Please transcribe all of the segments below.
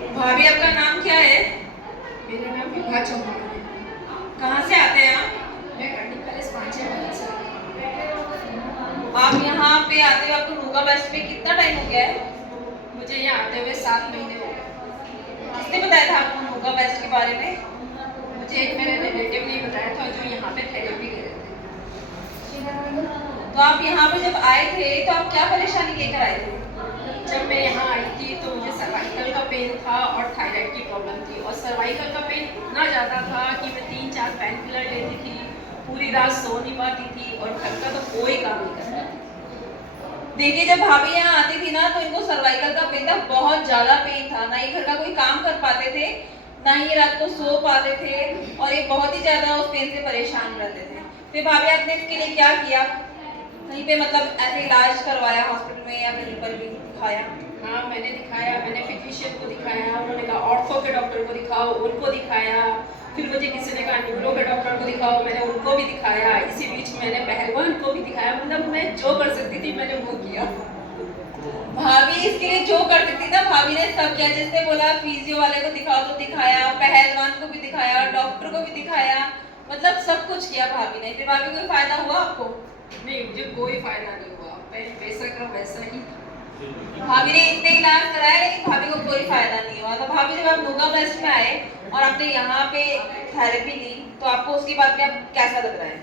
भाभी आपका नाम क्या है? मेरा नाम विभा चौहान है। कहाँ से आते हैं आप? मैं कंडी पैलेस पांचे वाला से आप यहाँ पे आते हुए आपको नूगा वेस्ट में कितना टाइम हो गया है? मुझे यहाँ आते हुए 7 महीने हो गए। किसने बताया था आपको नूगा वेस्ट के बारे में? मुझे एक मेरे रिलेटिव ने बताया था जो यहाँ पे थेरेपी ले रहे थे। तो आप यहाँ पे जब आए थे तो आप क्या परेशानी लेकर आए थे? जब मैं यहाँ आई थी तो मुझे सर्वाइकल का पेन था और थायराइड की प्रॉब्लम थी, और सर्वाइकल का पेन इतना ज़्यादा था कि मैं 3-4 पेन किलर लेती थी, पूरी रात सो नहीं पाती थी और घर का तो कोई काम नहीं करता था। देखिए, जब भाभी यहाँ आती थी ना तो इनको सर्वाइकल का पेन था, बहुत ज्यादा पेन था, ना ही घर का कोई काम कर पाते थे, ना ही रात को सो पाते थे, और ये बहुत ही ज्यादा उस पेन से परेशान रहते थे। फिर भाभी आपने इसके लिए क्या किया? कहीं पे मतलब ऐसे इलाज करवाया हॉस्पिटल में या कहीं पर भी दिखाया? हाँ, मैंने दिखाया, मैंने फिजिशियन को दिखाया, उन्होंने कहा ऑर्थो के डॉक्टर को दिखाओ, उनको दिखाया। फिर मुझे किसी ने कहा न्यूरो के डॉक्टर को दिखाओ, मैंने उनको भी दिखाया। इसी बीच मैंने पहलवान को भी दिखाया, मतलब मैं जो कर सकती थी मैंने वो किया। भाभी इसके लिए जो कर सकती थी ना, भाभी ने सब किया। जिसने बोला फिजियो वाले को दिखाओ तो दिखाया, पहलवान को भी दिखाया, डॉक्टर को भी दिखाया, मतलब सब कुछ किया भाभी ने। फिर भाभी कोई फायदा हुआ आपको? नहीं, मुझे कोई फायदा नहीं हुआ, मैं वैसा का वैसा ही था। भाभी ने इतने इलाज कराए लेकिन भाभी को कोई फायदा नहीं हुआ। तो भाभी जब आप नूगा वेस्ट में आए और आपने यहाँ पे थेरेपी ली तो आपको उसके बाद क्या कैसा लग रहा है?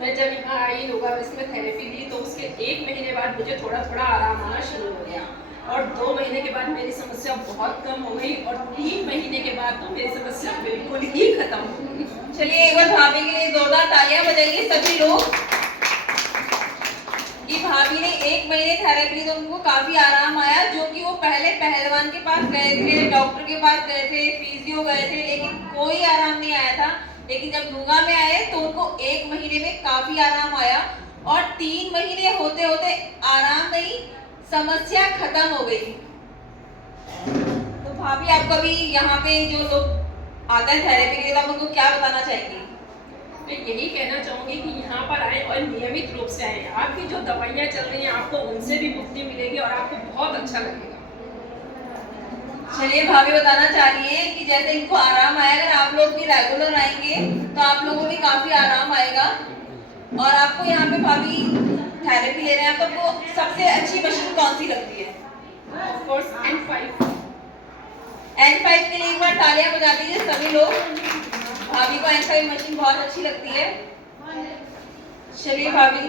मैं जब यहाँ आई योगा वेस्ट में थेरेपी ली तो उसके 1 महीने बाद मुझे थोड़ा थोड़ा आराम आना शुरू हो गया, और 2 महीने के बाद मेरी समस्या बहुत कम हो गई, और 3 महीने के बाद तो मेरी समस्या बिल्कुल ही खत्म हो गई। चलिए एक बार भाभी के लिए जोरदार तालियां बजाइए सभी लोग। कि भाभी ने 1 महीने थेरेपी ली तो उनको काफी आराम आया, जो कि वो पहले पहलवान के पास गए थे, डॉक्टर के पास गए थे, फिजियो गए थे, लेकिन कोई आराम नहीं आया था। लेकिन जब नूगा में आए तो उनको 1 महीने में काफी आराम आया, और 3 महीने होते होते आराम नहीं, समस्या खत्म हो गई। तो भाभी आप कभी यहाँ पे जो लोग आते हैं थेरेपी के लिए तो आप उनको क्या बताना चाहेंगे? मैं यही कहना चाहूंगी कि यहाँ पर आए और नियमित रूप से आए। आपकी जो दवाइयाँ चल रही हैं आपको उनसे भी मुक्ति मिलेगी और आपको बहुत अच्छा लगेगा। चलिए, भाभी बताना चाह रही है कि जैसे इनको आराम आया, अगर आप लोग भी रेगुलर आएंगे तो आप लोगों को भी काफी आराम आएगा। और आपको यहाँ पे भाभी थेरेपी ले रहे हैं तो आपको सबसे अच्छी मशीन कौन सी लगती है? Of course N5। N5 के लिए एक बार तालियां बजा दीजिए सभी लोग। भाभी को N5 मशीन बहुत अच्छी लगती है। चलिए भाभी।